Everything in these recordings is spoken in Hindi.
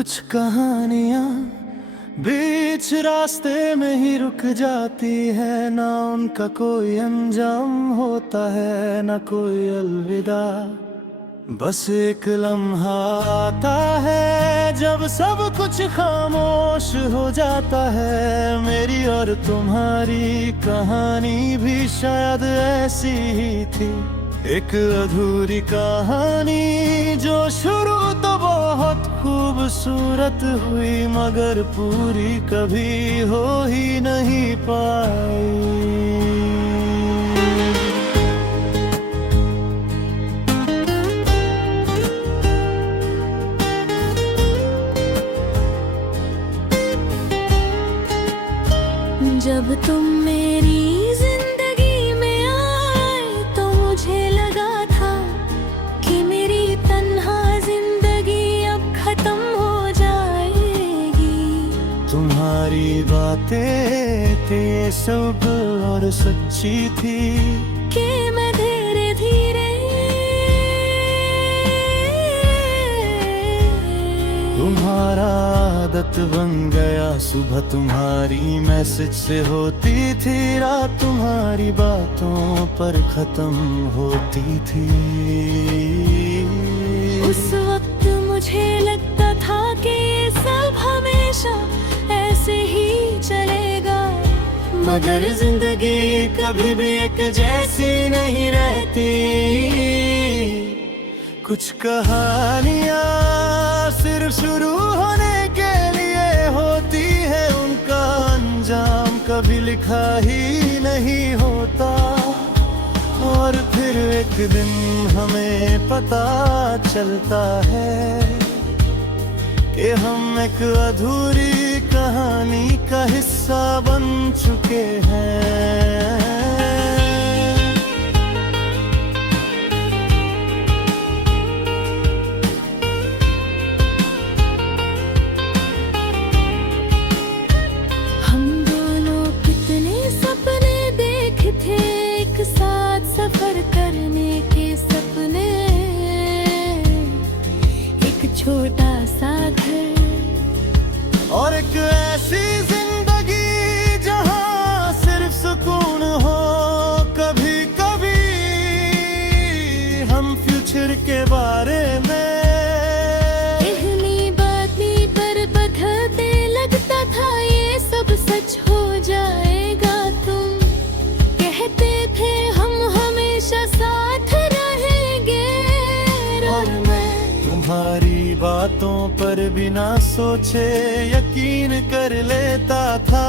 कुछ कहानियाँ बीच रास्ते में ही रुक जाती है, ना उनका कोई अंजाम होता है, ना कोई अलविदा। बस एक लम्हा आता है जब सब कुछ खामोश हो जाता है। मेरी और तुम्हारी कहानी भी शायद ऐसी ही थी, एक अधूरी कहानी जो शुरू तो बहुत खूबसूरत हुई, मगर पूरी कभी हो ही नहीं पाई। जब तुम मेरी जिंदगी में आए तो मुझे लगा था कि मेरी तन्हा जिंदगी अब खत्म हो जाएगी। तुम्हारी बातें थे सब और सच्ची थी कि मैं धीरे धीरे तुम्हारा आदत बन गया। सुबह तुम्हारी मैसेज से होती थी रात, तुम्हारी बातों पर खत्म होती थी। उस वक्त मुझे लगता था कि ये सब हमेशा ऐसे ही चलेगा, मगर जिंदगी कभी भी एक जैसी नहीं रहती। कुछ कहानियाँ सिर्फ शुरू होने के लिए होती है, उनका अंजाम कभी लिखा ही नहीं होता। और फिर एक दिन हमें पता चलता है कि हम एक अधूरी कहानी का हिस्सा बन चुके हैं। सफर करने के सपने, एक छोटा सा घर और एक ऐसी जिंदगी जहां सिर्फ सुकून हो। कभी कभी हम फ्यूचर के बारे में इतनी बाती पर बदलते लगता था ये सब सच हो जाएगा। तुम कहते थे साथ रहेंगे, और मैं तुम्हारी बातों पर बिना सोचे यकीन कर लेता था।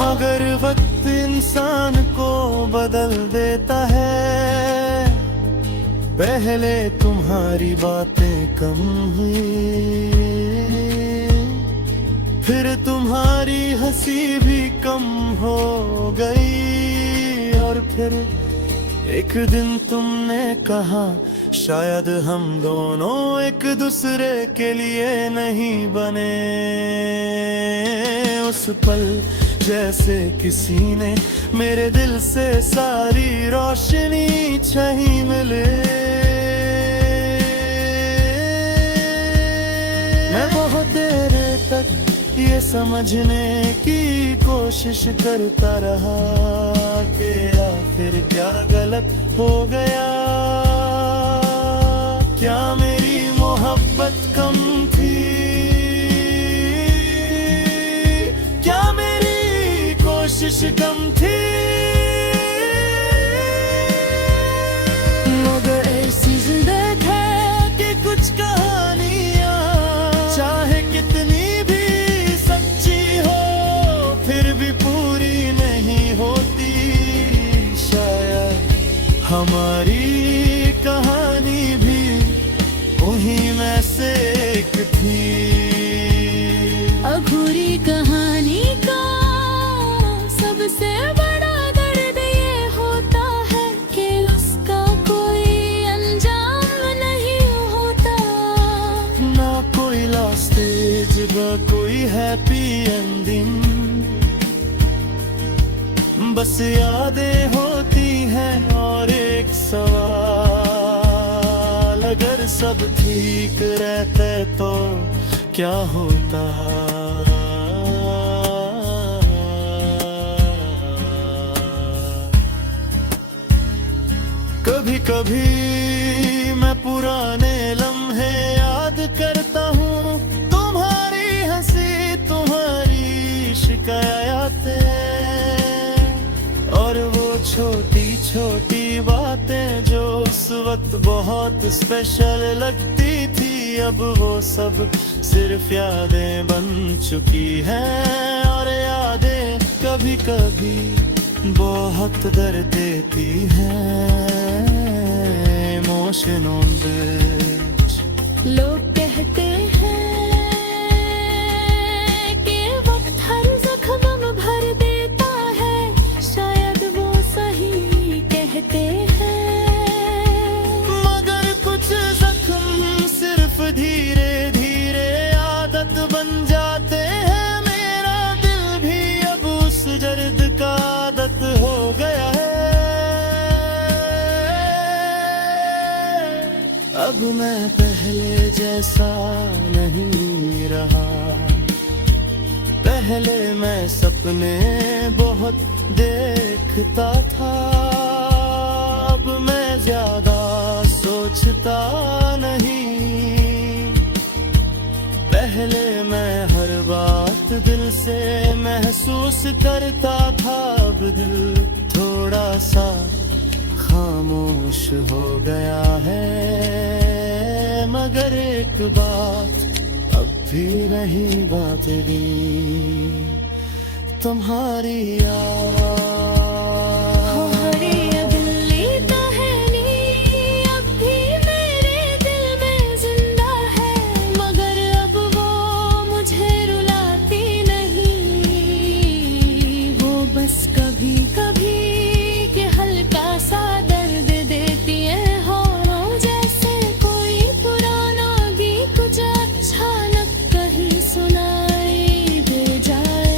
मगर वक्त इंसान को बदल देता है। पहले तुम्हारी बातें कम हुई, फिर तुम्हारी हंसी भी कम हो गई, और फिर एक दिन तुमने कहा शायद हम दोनों एक दूसरे के लिए नहीं बने। उस पल जैसे किसी ने मेरे दिल से सारी रोशनी छीन ले। मैं बहुत देर तक ये समझने की कोशिश करता रहा कि आखिर क्या गलत हो गया। क्या मेरी मोहब्बत कम थी? क्या मेरी कोशिश कम थी? मगर ऐसी जिंदगी है कि कुछ कहानियाँ चाहे कितनी हमारी कहानी भी उन्हीं में से एक थी। अधूरी कहानी का सबसे बड़ा दर्द ये होता है कि उसका कोई अंजाम नहीं होता। ना कोई लास्ट स्टेज, ना कोई हैप्पी एंडिंग, बस यादें होती हैं और एक सवाल। सब ठीक रहते तो क्या होता। कभी कभी मैं पुराने लम्हे याद करता हूँ, तुम्हारी हंसी, तुम्हारी शिकायतें और वो छोटी छोटी बातें जो उस वक्त बहुत स्पेशल लगती थी। अब वो सब सिर्फ यादें बन चुकी हैं, और यादें कभी कभी बहुत दर्द देती हैं। इमोशन ऑन बिच। लोग कहते हैं कि वक्त हर जख्म भर देता है, शायद वो सही कहते हैं। मगर कुछ जख्म सिर्फ धीरे धीरे आदत बन जाते हैं। मेरा दिल भी अब उस दर्द का आदत हो गया है। अब मैं पहले जैसा नहीं रहा। पहले मैं सपने बहुत देखता था, अब मैं ज्यादा सोचता नहीं। पहले मैं हर बात दिल से महसूस करता था, अब दिल थोड़ा सा खामोश हो गया है। मगर एक बात अब भी नहीं बातेगी, तुम्हारी याद। कभी कभी के हल्का सा दर्द देती है, होरों जैसे कोई पुराना गीत कुछ अचानक कहीं सुनाई दे जाए।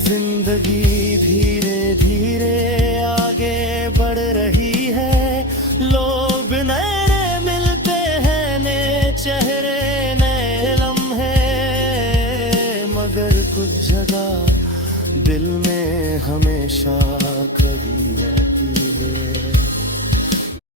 जिंदगी धीरे धीरे आगे बढ़ रही है, लोग नए मिलते हैं, नए चेहरे, नए लम्हे। मगर कुछ जगह दिल में हमेशा